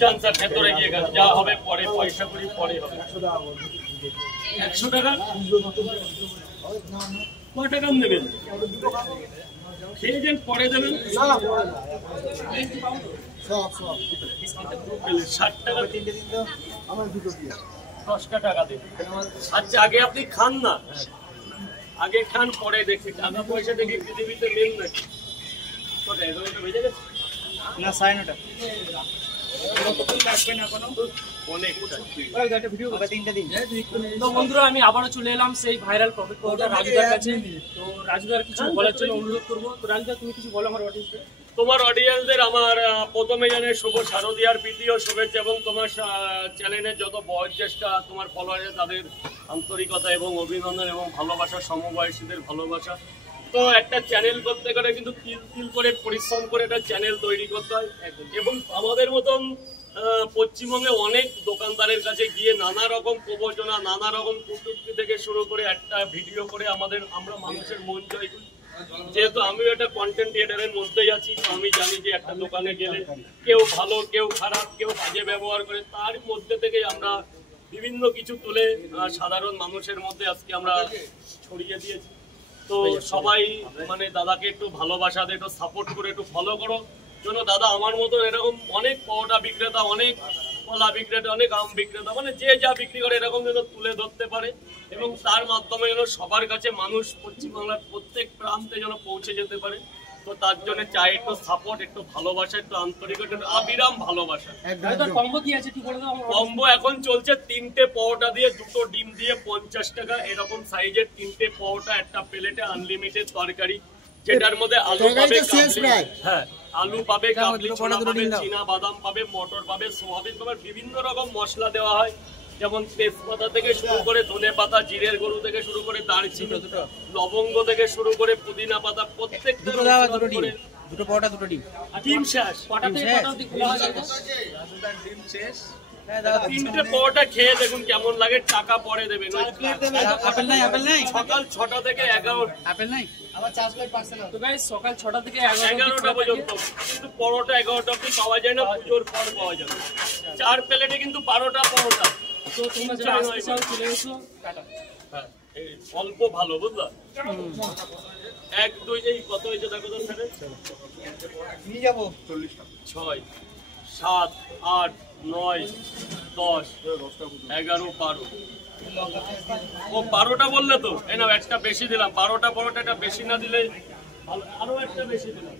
যান স্যার ভেতরে গিয়ে গেল, যা হবে পরে, পয়সা করি পরে হবে। 100 টাকা কয় টাকা নেবেন? খেয়ে যান, পরে দেবেন। 60 টাকা 10টা টাকা দেবেন। আচ্ছা আগে আপনি খান না, আগে খান পরে দেখি। টাকা পয়সা দেখি পৃথিবীতে মেন নাকি? কটা 11টা বেজে গেছে না? 9:30। তো বন্ধুরা আমি আবারও চলে এলাম সেই ভাইরাল প্রফিট পাউডার রাজুদার কাছে। তো রাজুদার কিছু বলার জন্য অনুরোধ করবো। তো রাজুদা তুমি কিছু বলো আমার অডিয়েন্সদের। তোমার অডিয়েন্সদের আমার প্রথমে জানাই শুভ শারদীয়ার প্রীতি ও শুভেচ্ছা, এবং তোমার চ্যানেলের যত বয়োজ্যেষ্ঠ তোমার ফলোয়ার তাদের আন্তরিকতা এবং অভিনন্দন এবং ভালোবাসা, সমবয়সীদের ভালোবাসা। তো একটা চ্যানেল করতে গেলে কিন্তু তিল তিল করে পরিশ্রম করে একটা চ্যানেল তৈরি করতে হয়, এবং আমাদের মতন পশ্চিমবঙ্গে অনেক দোকানদারের কাছে গিয়ে নানা রকম প্রবচনা, নানা রকম কটূক্তি থেকে শুরু করে একটা ভিডিও করে আমরা মানুষের মন জয় করি। যেহেতু আমিও একটা কন্টেন্ট ক্রিয়েটারের মধ্যেই আছি, তো আমি জানি যে একটা দোকানে গেলে কেউ ভালো, কেউ খারাপ, কেউ বাজে ব্যবহার করে, তার মধ্যে থেকে আমরা বিভিন্ন কিছু তুলে সাধারণ মানুষের মধ্যে আজকে আমরা ছড়িয়ে দিয়েছি। তো সবাই মানে দাদাকে একটু ভালোবাসা দিয়ে, একটু সাপোর্ট করে, একটু ফলো করো। যেন দাদা আমার মতো এরকম অনেক পরোটা বিক্রেতা, অনেক কলা বিক্রেতা, অনেক আম বিক্রেতা, মানে যে যা বিক্রি করে এরকম যেন তুলে ধরতে পারে, এবং তার মাধ্যমে যেন সবার কাছে মানুষ পশ্চিমবাংলার প্রত্যেক প্রান্তে যেন পৌঁছে যেতে পারে। তো তার জন্য চাই একটু সাপোর্ট, একটু ভালোবাসা, একটু আন্তরিকতা, একটু আবিরাম ভালোবাসা। কম্বো কি আছে কি বলে দাও। কম্বো এখন চলছে 3টে পরোটা দিয়ে 2টো ডিম দিয়ে 50 টাকা, এরকম সাইজের 3টে পরোটা, একটা প্লেটে আনলিমিটেড তরকারি, যেটার মধ্যে আলু পাবে, হ্যাঁ আলু পাবে, কাবলি ছোলা পাবে, চীনা বাদাম পাবে, মটর পাবে, সোয়াবিন পাবে, বিভিন্ন রকম মশলা দেওয়া হয়, যেমন তেজপাতা থেকে শুরু করে ধনে পাতা, জিরের গুঁড়ো থেকে শুরু করে দারচিনি, লবঙ্গ থেকে শুরু করে পুদিনা পাতা, প্রত্যেকটা দুটো পরোটা, দুটো ডিম, ডিম শেষ। ডিম শেষ। 3টে পরোটা খেয়ে দেখুন কেমন লাগে, টাকা পরে দেবেন। আপেল নাই? আপেল নাই? সকাল 6টা থেকে 11। আপেল নাই? আবার চার্জ লাইট পার্সেল। তো গাইস সকাল 6টা থেকে 11টা পর্যন্ত, কিন্তু পরোটা 11টা অবধি পাওয়া যায় না, পুজোর পর পাওয়া যাবে। 4 প্লেটে কিন্তু 12টা পরোটা। তো তোমরা যারা আসতে চাও চলে এসো। টাটা। হ্যাঁ অল্প ভালো, বুঝলা? 1 2 এই কত হয়েছে দেখো তো স্যার। নিয়ে যাবো 6 7 8 9 10 11 12। ও 12টা বললে তো, এই নাও একটা বেশি দিলাম। 12টা পরোটাটা বেশি না দিলে আরো একটা বেশি দিলাম।